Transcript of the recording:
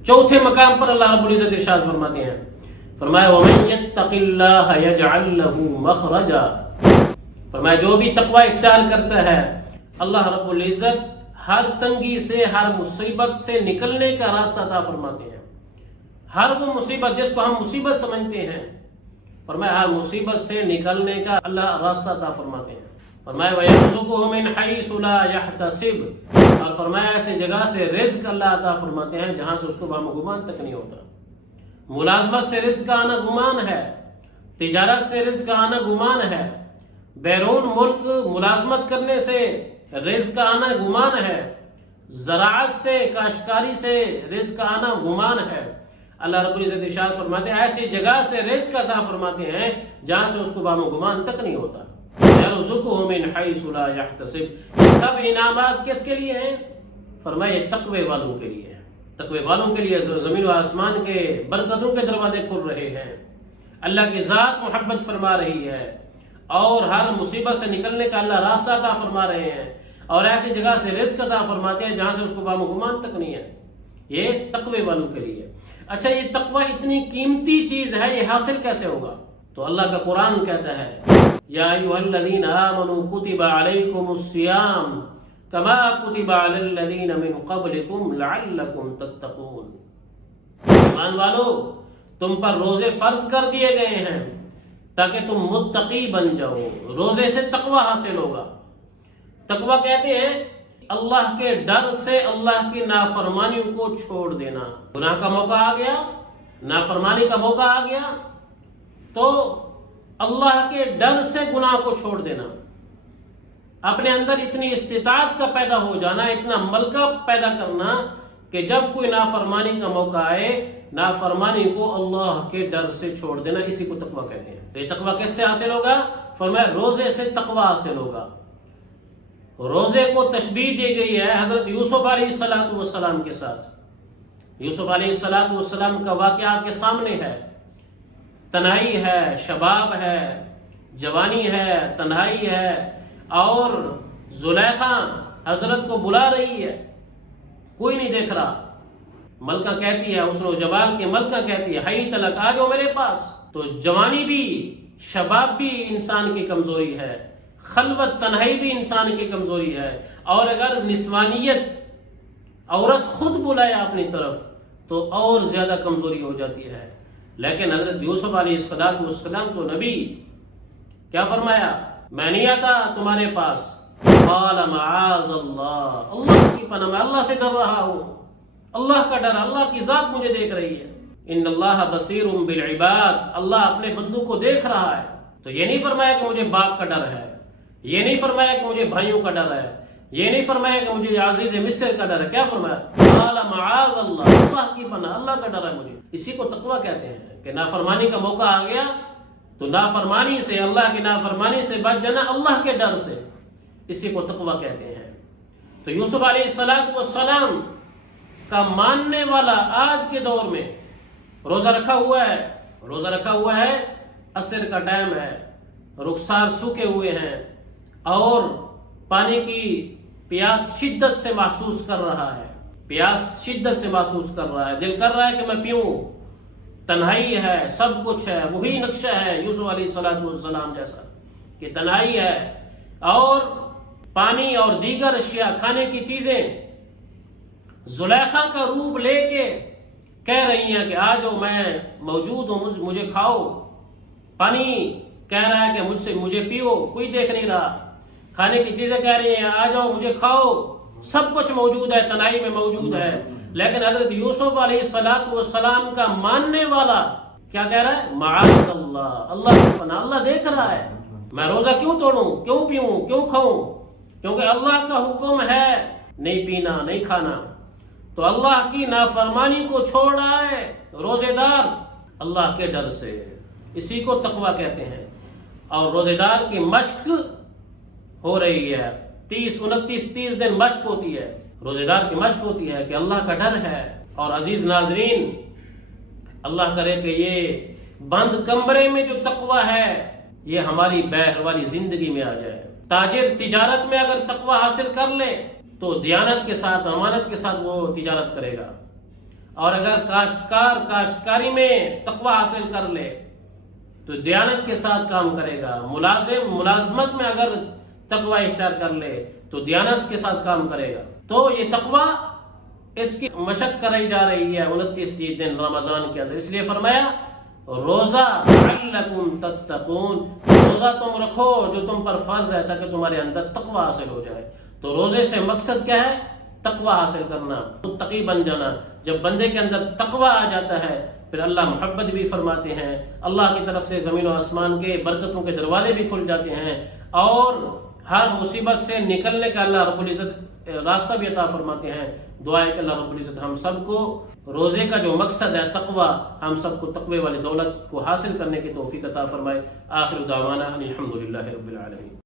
چوتھے مقام پر اللہ رب العزت ارشاد فرماتے ہیں، فرمایا وَمَن يَتَّقِ اللَّهَ يَجْعَل لَّهُ مَخْرَجًا، فرمایا جو بھی تقوی اختیار کرتا ہے اللہ رب العزت ہر تنگی سے، ہر مصیبت سے نکلنے کا راستہ عطا فرماتے ہیں۔ ہر وہ مصیبت جس کو ہم مصیبت سمجھتے ہیں، فرمایا ہر مصیبت سے نکلنے کا اللہ راستہ عطا فرماتے ہیں۔ فرمایا وَيَرْزُقُهُ مِنْ حَيْثُ لَا يَحْتَسِبُ، اور فرمایا ایسی جگہ سے رزق اللہ عطا فرماتے ہیں جہاں سے اس کو وہم گمان تک نہیں ہوتا۔ ملازمت سے رزق کا آنا گمان ہے، تجارت سے رزق کا آنا گمان ہے، بیرون ملک ملازمت کرنے سے رزق کا آنا گمان ہے، زراعت سے، کاشتکاری سے رزق کا آنا گمان ہے۔ اللہ رب العزت ارشاد فرماتے ہیں ایسی جگہ سے رزق عطا فرماتے ہیں جہاں سے اس کو وہم گمان تک نہیں ہوتا۔ يَرْزُقُهُ مِنْ حَيْثُ لَا يَحْتَسِبُ، سب انعامات کس کے لیے ہیں؟ فرمایا یہ تقوی والوں کے لیے ہیں۔ تقوی والوں کے لیے زمین و آسمان کے برکتوں کے دروازے کھل رہے ہیں، اللہ کی ذات محبت فرما رہی ہے، اور ہر مصیبت سے نکلنے کا اللہ راستہ عطا فرما رہے ہیں، اور ایسی جگہ سے رزق عطا فرماتے ہیں جہاں سے اس کو وہم گمان تک نہیں ہے۔ یہ تقوی والوں کے لیے۔ اچھا، یہ تقوی اتنی قیمتی چیز ہے، یہ حاصل کیسے ہوگا؟ تو اللہ کا قرآن کہتا ہے یا ایھا الذین آمنوا کتب علیکم الصیام کما کتب علی الذین من قبلکم لعلکم تتقون، ایمان والو تم پر روزے فرض کر دیے گئے ہیں تاکہ تم متقی بن جاؤ۔ روزے سے تقوی حاصل ہوگا۔ تقوی کہتے ہیں اللہ کے ڈر سے اللہ کی نافرمانیوں کو چھوڑ دینا۔ گناہ کا موقع آ گیا، نافرمانی کا موقع آ گیا تو اللہ کے ڈر سے گناہ کو چھوڑ دینا، اپنے اندر اتنی استطاعت کا پیدا ہو جانا، اتنا ملکہ پیدا کرنا کہ جب کوئی نافرمانی کا موقع آئے نافرمانی کو اللہ کے ڈر سے چھوڑ دینا، اسی کو تقوی کہتے ہیں۔ تو یہ تقوی کس سے حاصل ہوگا؟ فرمایا روزے سے تقوی حاصل ہوگا۔ روزے کو تشبیہ دی گئی ہے حضرت یوسف علیہ السلام کے ساتھ۔ یوسف علیہ السلام کا واقعہ آپ کے سامنے ہے، تنہائی ہے، شباب ہے، جوانی ہے، تنہائی ہے، اور زلیخا حضرت کو بلا رہی ہے، کوئی نہیں دیکھ رہا۔ ملکہ کہتی ہے، حسن و جمال کی ملکہ کہتی ہے حی تلک، آ جاؤ میرے پاس۔ تو جوانی بھی، شباب بھی انسان کی کمزوری ہے، خلوت تنہائی بھی انسان کی کمزوری ہے، اور اگر نسوانیت عورت خود بلائے اپنی طرف تو اور زیادہ کمزوری ہو جاتی ہے۔ لیکن حضرت یوسف علیہ السلام تو نبی، کیا فرمایا؟ میں نہیں آتا تمہارے پاس، قال معاذ اللہ، اللہ کی پناہ، میں اللہ سے ڈر رہا ہوں، اللہ کا ڈر، اللہ کی ذات مجھے دیکھ رہی ہے۔ ان اللہ بصیر بالعباد، اللہ اپنے بندوں کو دیکھ رہا ہے۔ تو یہ نہیں فرمایا کہ مجھے باپ کا ڈر ہے، یہ نہیں فرمایا کہ مجھے بھائیوں کا ڈر ہے، یہ نہیں فرمایا کہ مجھے عزیز مصر کا ڈر ہے، کیا فرمایا؟ قال معاذ اللہ، اللہ کی پناہ، اللہ کا ڈر ہے مجھے۔ اسی کو تقوی کہتے ہیں کہ نافرمانی کا موقع آ گیا تو نافرمانی سے، اللہ کی نافرمانی سے بچ جانا اللہ کے ڈر سے، اسی کو تقوی کہتے ہیں۔ تو یوسف علیہ السلام کا ماننے والا آج کے دور میں روزہ رکھا ہوا ہے، روزہ رکھا ہوا ہے، عصر کا ٹائم ہے، رخسار سوکھے ہوئے ہیں، اور پانی کی پیاس شدت سے محسوس کر رہا ہے، پیاس شدت سے محسوس کر رہا ہے، دل کر رہا ہے کہ میں پیوں، تنہائی ہے، سب کچھ ہے، وہی نقشہ ہے یوسف علیہ السلام جیسا کہ تنہائی ہے، اور پانی اور دیگر اشیاء، کھانے کی چیزیں زلیخا کا روپ لے کے کہہ رہی ہیں کہ آ جاؤ، میں موجود ہوں، مجھے کھاؤ۔ پانی کہہ رہا ہے کہ مجھے پیو، کوئی دیکھ نہیں رہا۔ کھانے کی چیزیں کہہ رہی ہیں آ جاؤ مجھے کھاؤ، سب کچھ موجود ہے، تنہائی میں موجود ہے۔ لیکن حضرت یوسف علیہ السلام کا ماننے والا کیا کہہ رہا ہے؟ معاذ اللہ، اللہ کی پناہ، اللہ دیکھ رہا ہے، میں روزہ کیوں توڑوں، کیوں پیوں، کیوں کھاؤں؟ کیونکہ اللہ کا حکم ہے نہیں پینا، نہیں کھانا۔ تو اللہ کی نافرمانی کو چھوڑ رہا ہے روزے دار اللہ کے ڈر سے، اسی کو تقوی کہتے ہیں۔ اور روزے دار کی مشق ہو رہی ہے، 30 دن مشق ہوتی ہے، روزے دار کی مشق ہوتی ہے کہ اللہ کا ڈر ہے۔ اور عزیز ناظرین، اللہ کرے کہ یہ بند کمرے میں جو تقوی ہے یہ ہماری بہر والی زندگی میں آ جائے۔ تاجر تجارت میں اگر تقوی حاصل کر لے تو دیانت کے ساتھ، امانت کے ساتھ وہ تجارت کرے گا، اور اگر کاشتکار کاشتکاری میں تقوی حاصل کر لے تو دیانت کے ساتھ کام کرے گا، ملازم ملازمت میں اگر تقوی اختیار کر لے تو دیانت کے ساتھ کام کرے گا۔ تو یہ تقوی اس کی مشق کرائی جا رہی ہے 29 دن رمضان کے اندر، اس لیے فرمایا روزہ لعلکم تتقون، روزہ تم رکھو جو تم پر فرض ہے تاکہ تمہارے اندر تقوی حاصل ہو جائے۔ تو روزے سے مقصد کیا ہے؟ تقوی حاصل کرنا، متقی بن جانا۔ جب بندے کے اندر تقوی آ جاتا ہے پھر اللہ محبت بھی فرماتے ہیں، اللہ کی طرف سے زمین و آسمان کے برکتوں کے دروازے بھی کھل جاتے ہیں، اور ہر مصیبت سے نکلنے کا اللہ رب العزت راستہ بھی عطا فرماتے ہیں۔ دعا ہے کہ اللہ رب العزت ہم سب کو روزے کا جو مقصد ہے تقوی، ہم سب کو تقوی والی دولت کو حاصل کرنے کی توفیق عطا فرمائے۔ آخر دعوانا ان الحمد للہ رب العالمین۔